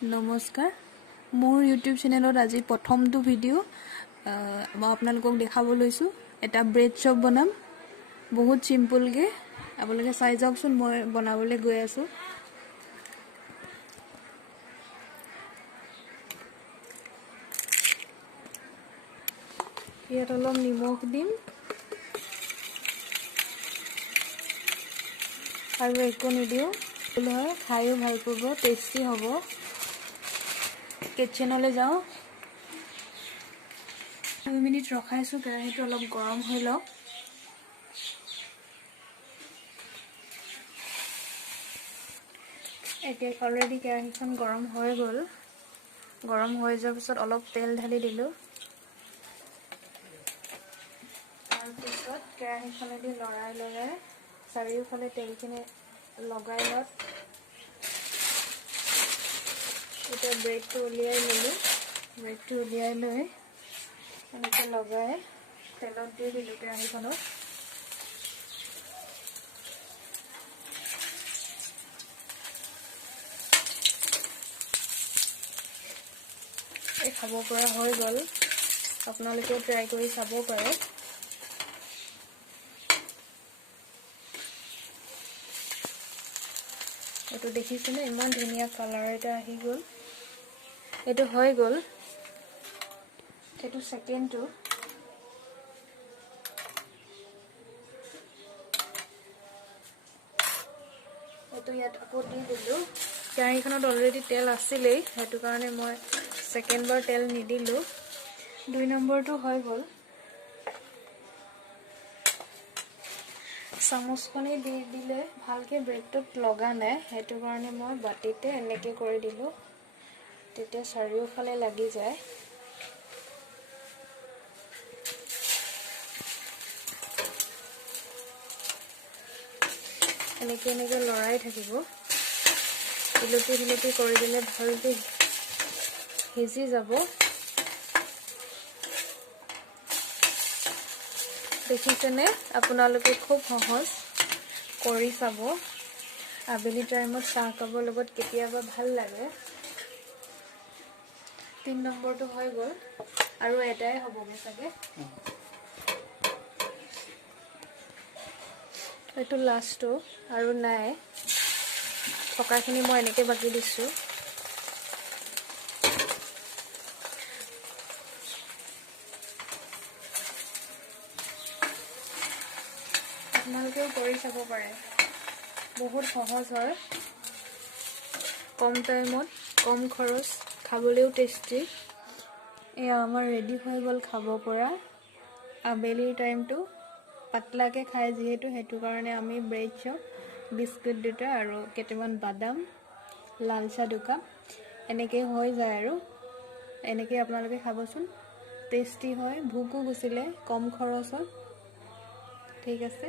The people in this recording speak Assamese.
নমস্কাৰ মোৰ ইউটিউব চেনেলত আজি প্ৰথমটো ভিডিও মই আপোনালোকক দেখাব লৈছো এটা ব্ৰেড চপ বনাম বহুত সিম্পল কে আপোনালোকে চাই যাওকচোন মই বনাবলৈ গৈ আছো ইয়াত অলপ নিমখ দিম আৰু একো নিদিও খাইও ভাল পাব টেষ্টি হ'ব কিচেনলৈ যাও 2 মিনিট ৰখাইছো কেৰাহীটো অলপ গৰম হৈ লওক এতিয়া অলৰেডি কেৰাহীখন গৰম হৈ গ'ল গৰম হৈ যোৱাৰ পিছত অলপ তেল ঢালি দিলো তাৰ পিছত কেৰাহীখনেদি লৰাই চাৰিওফালে তেলখিনি লগাই লওক এটা ব্ৰেডটো উলিয়াই ললো ব্ৰেডটো উলিয়াই লৈ এনেকৈ লগাই তেলত দি দিলো কেৰাহীখনত এই খাব পৰা হৈ গ'ল আপোনালোকে ট্ৰাই কৰি চাব পাৰে এটো দেখিছেনে ইমান ধুনীয়া কালাৰ এটা আহি গ'ল এটো হৈ গ'ল এটো সেকেন্ডটো এটো ইয়াত আকৌ দি দিলো কেৰাহীখনত অলৰেডি তেল আছিলেই হেতু কাৰণে মই সেকেন্ড বাৰ তেল নিদিলো 2 নম্বৰটো হৈ গ'ল চামুচখনে দি দিলে ভালকে ব্ৰেডটোত লগা নাই হেতু কাৰণে মই বাটিতে এনেকে কৰি দিলো তেতিয়া চাৰিওফালে লাগি যায় এনেকে লৰাই থাকিব ইলতি কৰি দিলে ভালকে হিজি যাব দেখিছেনে আপোনালোকে খুব সহজ কৰি চাব আবেলি টাইমত চাহ খাবৰ লগত কেতিয়াবা ভাল লাগে 3 নম্বৰটো হৈ গ'ল আৰু এটাই হ'বগে চাগে এটো লাষ্টটো আৰু নাই থকাখিনি মই এনেকে বাকি দিছো আপোনালোকেও কৰি চাব পাৰে বহুত সহজ হয় কম টাইমত কম খৰচ খাবলৈও টেষ্টি এয়া আমাৰ ৰেডি হৈ গ'ল খাব পৰা আবেলিৰ টাইমটো পাতলাকে খাই যিহেতু হেতু কাৰণে আমি ব্ৰেড চপ বিস্কুট দুটা আৰু কেটামান বাদাম লাল চাহ দুকাপ এনেকে হৈ যায় আৰু এনেকে আপোনালোকে খাবচোন টেষ্টি হয় ভুকো গুছিলে কম খৰচত ঠিক আছে